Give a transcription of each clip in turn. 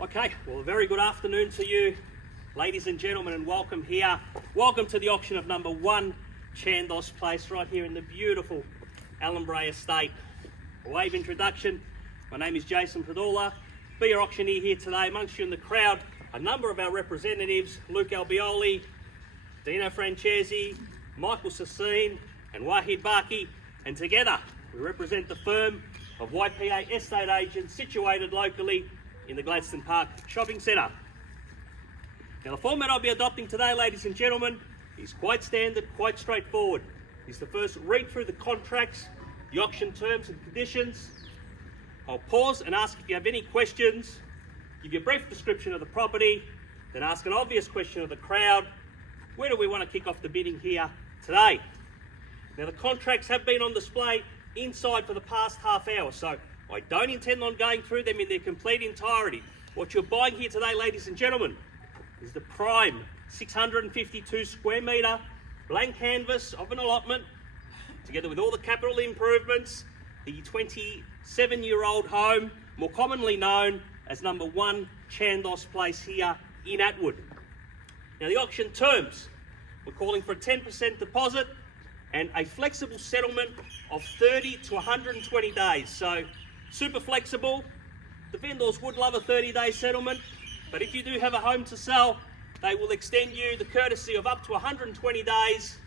Okay, well, a very good afternoon to you, ladies and gentlemen, and welcome here. Welcome to the auction of number 1 Chandos Place, right here in the beautiful Allenbray estate. A wave introduction. My name is Jason Padula. Be your auctioneer here today. Amongst you in the crowd, a number of our representatives, Luke Albioli, Dino Francesi, Michael Sassine, and Wahid Baki, and together we represent the firm of YPA Estate Agents situated locally in the Gladstone Park Shopping Centre. Now the format I'll be adopting today, ladies and gentlemen, is quite standard, quite straightforward. It's the first read through the contracts, the auction terms and conditions. I'll pause and ask if you have any questions, give you a brief description of the property, then ask an obvious question of the crowd. Where do we want to kick off the bidding here today? Now the contracts have been on display inside for the past half hour, so I don't intend on going through them in their complete entirety. What you're buying here today, ladies and gentlemen, is the prime 652 square metre blank canvas of an allotment, together with all the capital improvements, the 27-year-old home, more commonly known as number 1 Chandos Place here in Attwood. Now the auction terms, we're calling for a 10% deposit and a flexible settlement of 30 to 120 days. So super flexible. The vendors would love a 30-day settlement, but if you do have a home to sell, they will extend you the courtesy of up to 120 days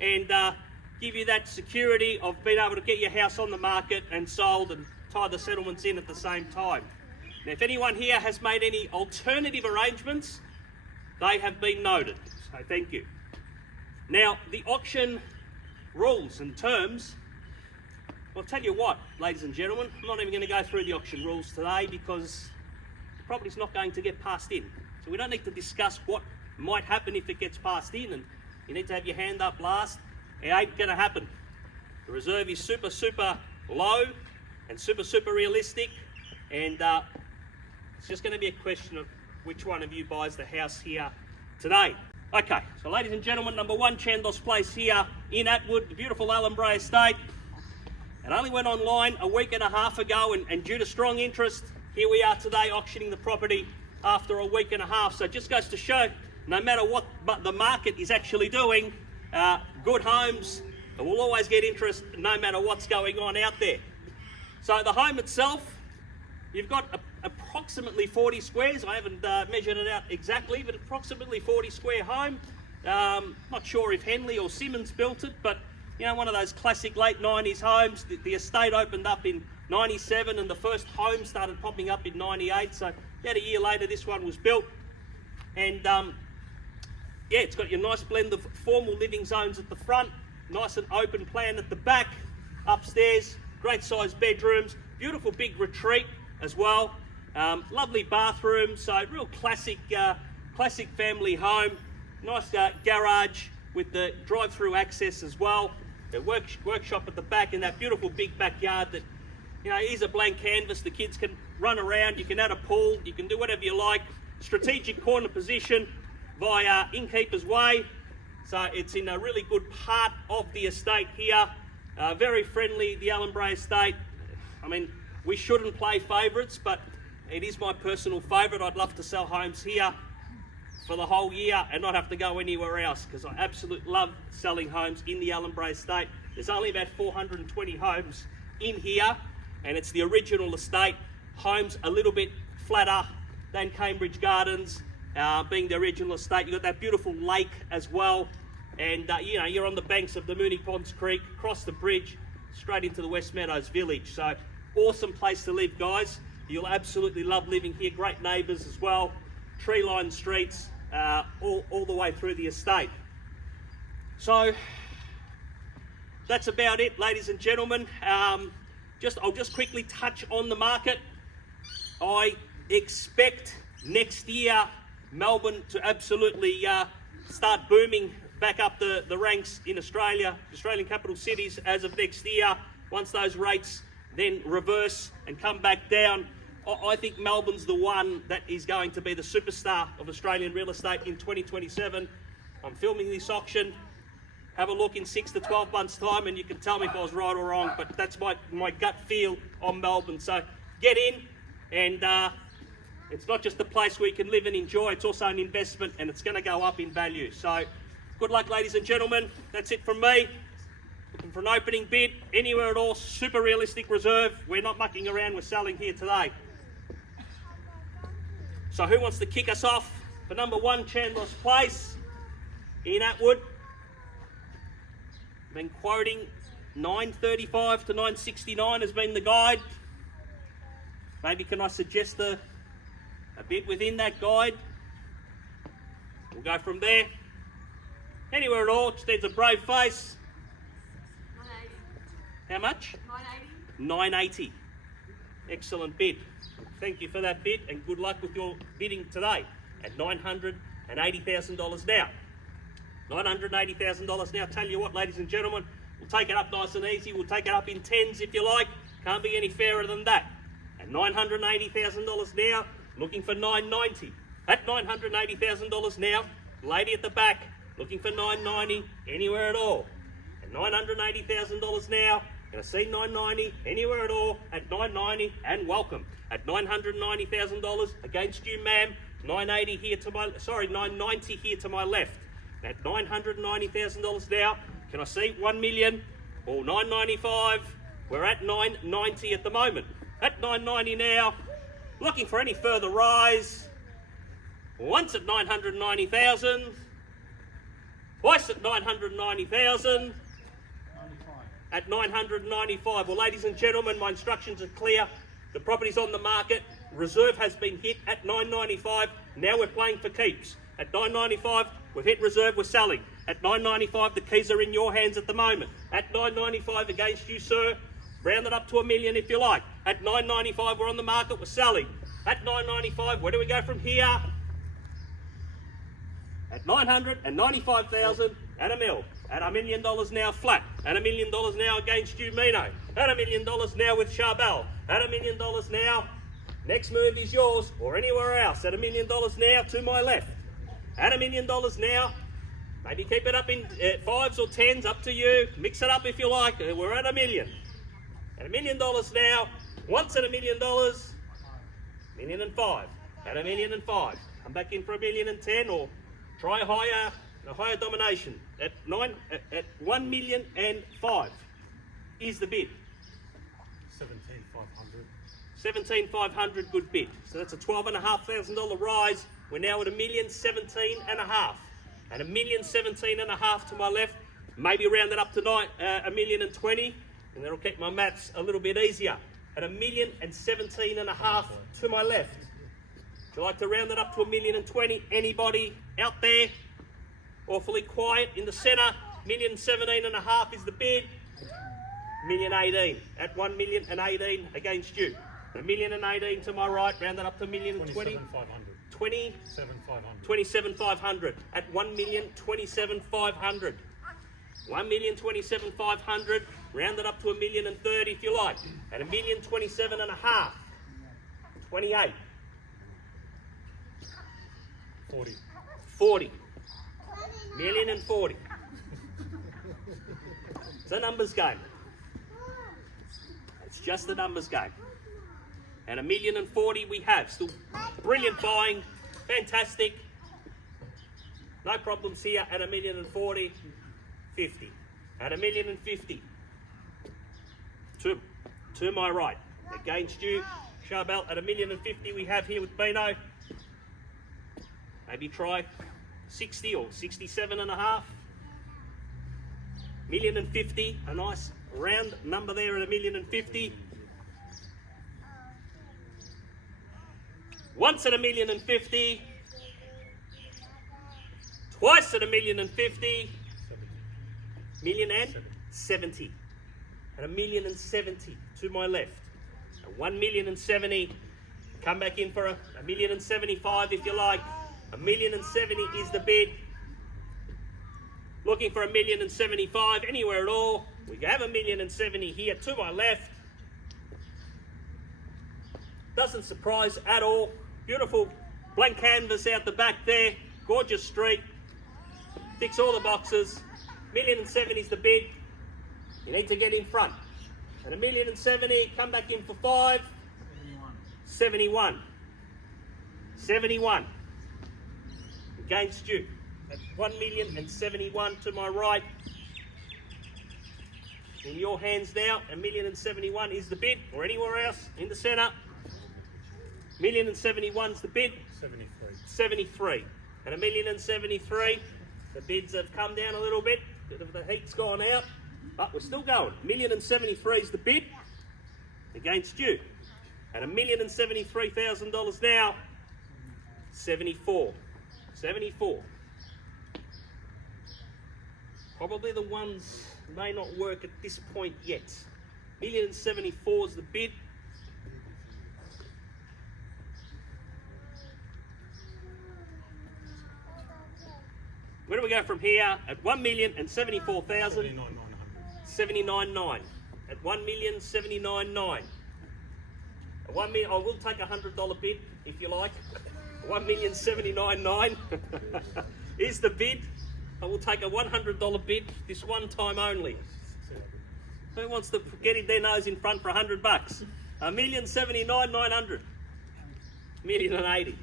and give you that security of being able to get your house on the market and sold and tie the settlements in at the same time. Now, if anyone here has made any alternative arrangements, they have been noted, so thank you. Now, the auction rules and terms, I'll tell you what, ladies and gentlemen, I'm not even going to go through the auction rules today because the property's not going to get passed in. So we don't need to discuss what might happen if it gets passed in, and you need to have your hand up last. It ain't going to happen. The reserve is super low and super realistic, and it's just going to be a question of which one of you buys the house here today. Okay, so ladies and gentlemen, number 1 Chandos Place here in Attwood, the beautiful Allenbray estate. It only went online a week and a half ago, and due to strong interest, here we are today auctioning the property after a week and a half. So it just goes to show, no matter what the market is actually doing, good homes will always get interest no matter what's going on out there. So the home itself, you've got approximately 40 squares. I haven't measured it out exactly, but approximately 40 square home. Not sure if Henley or Simmons built it, but you know, one of those classic late 90s homes. The estate opened up in 97 and the first home started popping up in 98. So about a year later, this one was built. And yeah, it's got your nice blend of formal living zones at the front, nice and open plan at the back, upstairs, great sized bedrooms, beautiful big retreat as well. Lovely bathroom, so real classic family home. Nice garage with the drive-through access as well. The workshop at the back and that beautiful big backyard that, you know, is a blank canvas. The kids can run around, you can add a pool, you can do whatever you like. Strategic corner position via Innkeeper's Way. So it's in a really good part of the estate here. Very friendly, the Allenbray estate. I mean, we shouldn't play favourites, but it is my personal favourite. I'd love to sell homes here for the whole year and not have to go anywhere else, because I absolutely love selling homes in the Allenbray estate. There's only about 420 homes in here, and it's the original estate. Homes a little bit flatter than Cambridge Gardens, being the original estate. You've got that beautiful lake as well, and you know, you're on the banks of the Mooney Ponds Creek, across the bridge, straight into the West Meadows village. So awesome place to live, guys. You'll absolutely love living here. Great neighbours as well, tree-lined streets, all the way through the estate. So that's about it, ladies and gentlemen. I'll just quickly touch on the market. I expect next year Melbourne to absolutely start booming back up the ranks in Australia, Australian capital cities as of next year. Once those rates then reverse and come back down, I think Melbourne's the one that is going to be the superstar of Australian real estate in 2027. I'm filming this auction. Have a look in 6 to 12 months' time and you can tell me if I was right or wrong, but that's my gut feel on Melbourne. So get in and It's not just a place where you can live and enjoy, it's also an investment, and it's going to go up in value. So good luck, ladies and gentlemen. That's it from me. Looking for an opening bid anywhere at all. Super realistic reserve. We're not mucking around, we're selling here today. So who wants to kick us off for number 1, Chandos Place in Attwood? Been quoting 935 to 969 has been the guide. Maybe can I suggest a bit within that guide? We'll go from there. Anywhere at all, just needs a brave face. 980. How much? 980. 980. Excellent bid. Thank you for that bid, and good luck with your bidding today at $980,000 now. $980,000 now. Tell you what, ladies and gentlemen, we'll take it up nice and easy. We'll take it up in tens if you like. Can't be any fairer than that. At $980,000 now, looking for $990. At $980,000 now, lady at the back, looking for $990 anywhere at all. At $980,000 now, gonna see $990 anywhere at all at $990 and welcome. At $990,000 against you, ma'am. $990 here to my, sorry, $990 here to my left. At $990,000 now, can I see 1 million or 995? We're at 990 at the moment. At 990 now, looking for any further rise. Once at 990,000, twice at 990,000, at 995. Well, ladies and gentlemen, my instructions are clear. The property's on the market. Reserve has been hit at 995. Now we're playing for keeps. At 995, we've hit reserve, we're selling. At 995, the keys are in your hands at the moment. At 995 against you, sir. Round it up to $1 million if you like. At 995, we're on the market, we're selling. At 995, where do we go from here? At 995,000 and $1 million. At $1 million now flat. At $1 million now against you, Mino. At $1 million now with Charbel. At $1 million now. Next move is yours or anywhere else. At $1 million now to my left. At $1 million now. Maybe keep it up in 5s or 10s, up to you. Mix it up if you like. We're at $1 million. At $1 million now. Once at $1 million. $1.5 million. At $1.5 million. Come back in for $1.10 or try a higher domination. At $1.5 million is the bid. 17,500. 17,500, good bid. So that's a $12,500 rise. We're now at $1,017,500. At $1,017,500 to my left. Maybe round it up to $1,020,000, and that'll keep my maths a little bit easier. At $1,017,500 to my left. Would you like to round it up to $1,020,000? Anybody out there? Awfully quiet in the centre. $1,017,500 is the bid. $1,018,000 at $1,018,000 against you. $1,018,000 to my right. Round it up to $1,020,000. 27,500 at $1,027,500. 1,027,500. Round it up to $1,030,000 if you like. At $1,027,500. 28. 40. $1,040,000. It's a numbers game. It's just a numbers game. And $1,040,000 we have. Still brilliant buying. Fantastic. No problems here at $1,040,000. 50. At $1,050,000. To my right. Against you. Charbel at $1,050,000 we have here with Bino. Maybe try 60 or 67.5. $1,050,000. A nice round number there at $1,050,000. Once at $1,050,000, twice at $1,050,000, $1,070,000, and $1,070,000 to my left. And $1,070,000. Come back in for $1,075,000 if you like. $1,070,000 is the bid. Looking for $1,075,000 anywhere at all. We have $1,070,000 here to my left. Doesn't surprise at all. Beautiful blank canvas out the back there. Gorgeous street. Ticks all the boxes. $1,070,000 is the bid. You need to get in front. At $1,070,000, come back in for 5. 71. 71. Against you. At 1,071,000 to my right. In your hands now, 1,071,000 is the bid, or anywhere else in the centre. 1,071,000 is the bid. 73. 73. And 1,073,000. The bids have come down a little bit. The heat's gone out, but we're still going. 1,073,000 is the bid against you. At $1,073,000 now. 74. 74. Probably the ones may not work at this point yet. 1,074,000 is the bid. Where do we go from here? At 1,074,000. 79,900. At 1,079,900. At 1 million, I will take a $100 bid if you like. 1,079,900 is the bid. I will take a $100 bid this one time only. Who wants to get their nose in front for $100? 1,079,900. 1,080,000.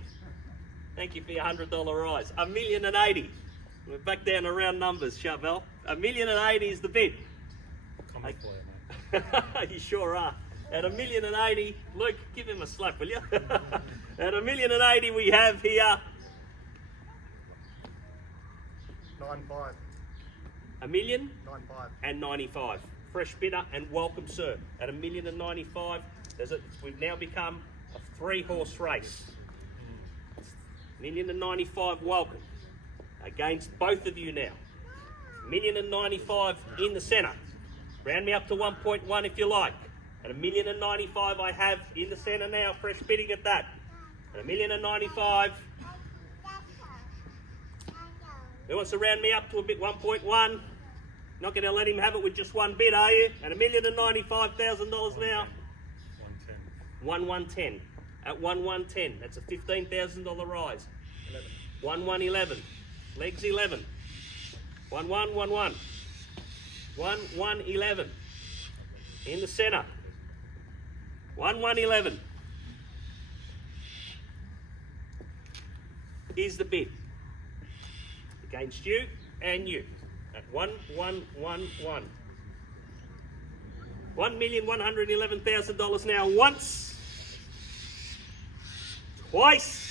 Thank you for your $100 rise. 1,080,000. We're back down to round numbers, Charbel. 1,080,000 is the bid. Coming for you, mate. You sure are. At 1,080,000, Luke, give him a slap, will you? At 1,080,000 we have here 95. 1,095,000. Fresh bidder and welcome, sir. At 1,095,000, we've now become a 3-horse race. 1,095,000, welcome. Against both of you now. 1,095,000 in the centre. Round me up to 1.1 if you like. At 1,095,000 I have in the centre now, fresh bidding at that. At 1,095,000. Who wants to round me up to a bit 1.1? Not going to let him have it with just one bid, are you? At $1,095,000 now. 1,110. At 1,110. That's a $15,000 rise. 1,111. Legs 11. 1,111. 1,111. In the centre. 1,111. Is the bid. Against you and you. At 1,111. $1,111,000 now once. Twice.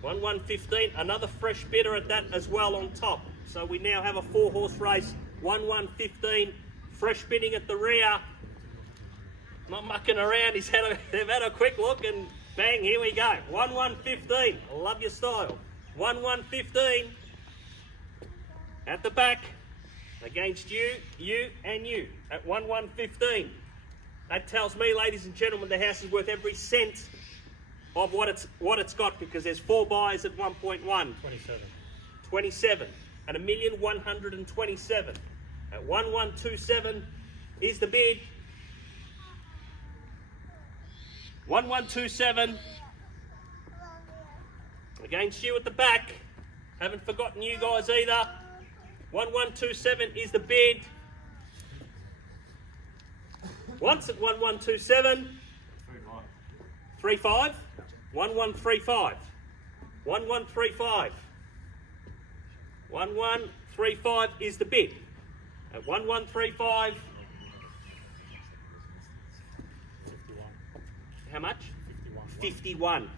1,115. Another fresh bidder at that as well on top. So we now have a 4-horse race. 1,115. Fresh bidding at the rear. Not mucking around. They've had a quick look and bang, here we go. 1,115. I love your style. 1,115. At the back. Against you, you and you. At 1,115. That tells me, ladies and gentlemen, the house is worth every cent of what it's got, because there's 4 buyers at 1.1. 27. At 1,127,000. At 1,127 is the bid. 1,127. Against you at the back. Haven't forgotten you guys either. 1,127 is the bid. Once at 1,127. 35. 1,135. 1,135. 1,135 is the bid. At 1,135. 51. How much? 51. 51.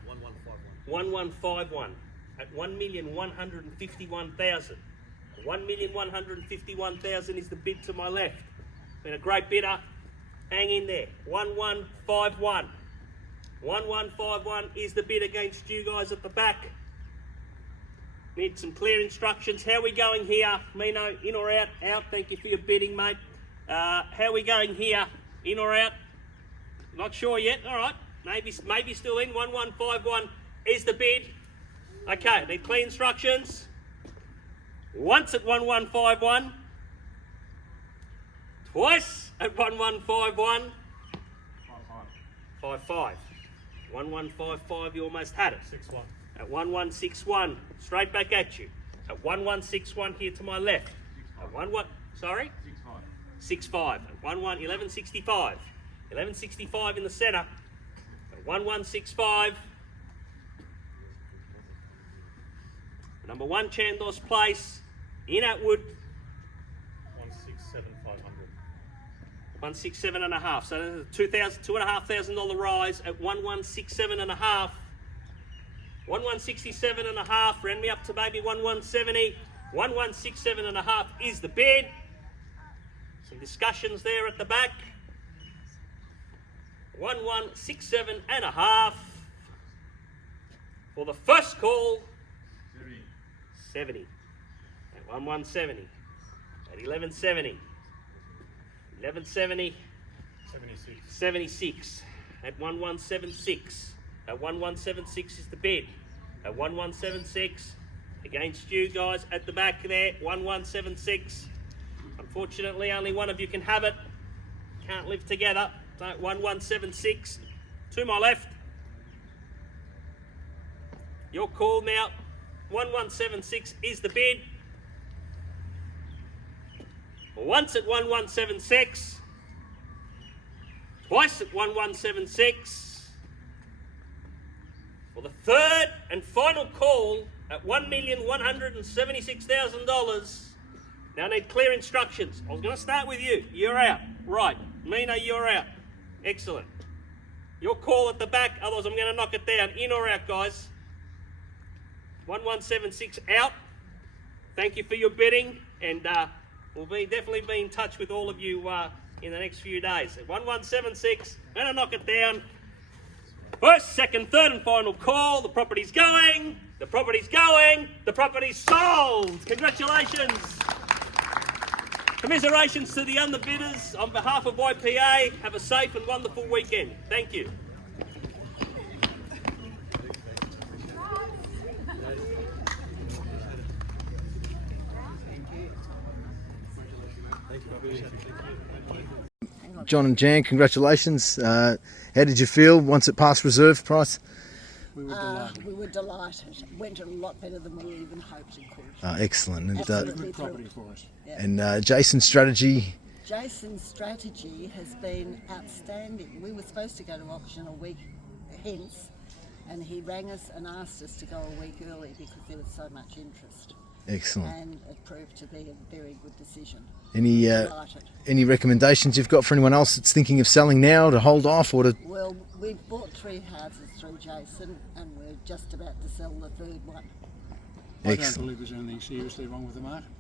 1,151. At 1,151,000. 1,151,000 is the bid to my left. Been a great bidder. Hang in there. 1,151. 1,151 is the bid against you guys at the back. Need some clear instructions. How are we going here? Mino, in or out? Out. Thank you for your bidding, mate. How are we going here? In or out? Not sure yet. All right. Maybe still in. 1,151 is the bid. Okay. Need clear instructions. Once at 1,151. Twice at 1,151. 5-5. 1,155, you almost had it. 6-1. At 1,161, straight back at you. At 1,161 here to my left. At 1-1, sorry? 6-5. At 1,165. 1165 in the centre. At 1165. Number 1 Chandos Place in Attwood. 167,500. 167.5. So $2,500 rise at 1167.5. 1167.5. Ran me up to maybe 1170. 1167.5 is the bid. Some discussions there at the back. 1167.5 for the first call. 70 at 1170 at 1170 1170 76. 76 at 1176 at 1176 is the bid at 1176 against you guys at the back there. 1176. Unfortunately only one of you can have it, can't live together. So 1176 to my left, your call now. 1176 is the bid. Once at 1176, twice at 1176, for the third and final call at $1,176,000. Now I need clear instructions. I was going to start with you. You're out. Right. Mina, you're out. Excellent. Your call at the back, otherwise I'm going to knock it down. In or out, guys? 1176 out. Thank you for your bidding, and we'll definitely be in touch with all of you in the next few days. At 1176, I'm going to knock it down. First, second, third and final call. The property's going. The property's going. The property's sold. Congratulations. Commiserations to the underbidders. On behalf of YPA, have a safe and wonderful weekend. Thank you. John and Jan, congratulations. How did you feel once it passed reserve price? We were delighted. Went a lot better than we even hoped it could. Excellent. And, Absolutely thrilled. for us. Yeah. and Jason's strategy? Jason's strategy has been outstanding. We were supposed to go to auction a week hence, and he rang us and asked us to go a week early because there was so much interest. Excellent. And it proved to be a very good decision. Delighted. Any recommendations you've got for anyone else that's thinking of selling now, to hold off, or to? Well, we've bought 3 houses through Jason, and we're just about to sell the 3rd one. I don't Excellent. believe there's anything seriously wrong with the market.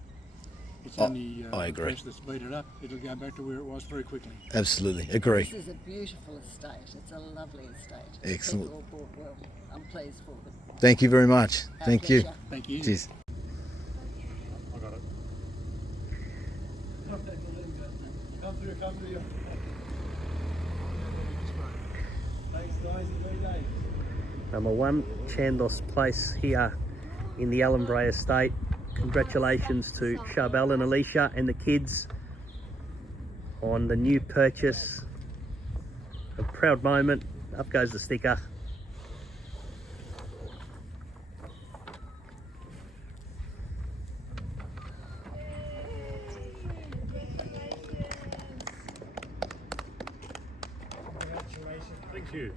It's only I agree. the price that's beat it up. It'll go back to where it was very quickly. Absolutely, agree. This is a beautiful estate. It's a lovely estate. Excellent. People all bought well. I'm pleased for them. Thank you very much. Our Thank you. pleasure. Thank you. Cheers. I got it. Come through. Thanks, guys. Enjoy your day. Number 1 Chandos Place here in the Allenbray estate. Congratulations to Charbel and Alicia and the kids on the new purchase. A proud moment. Up goes the sticker. Thank you.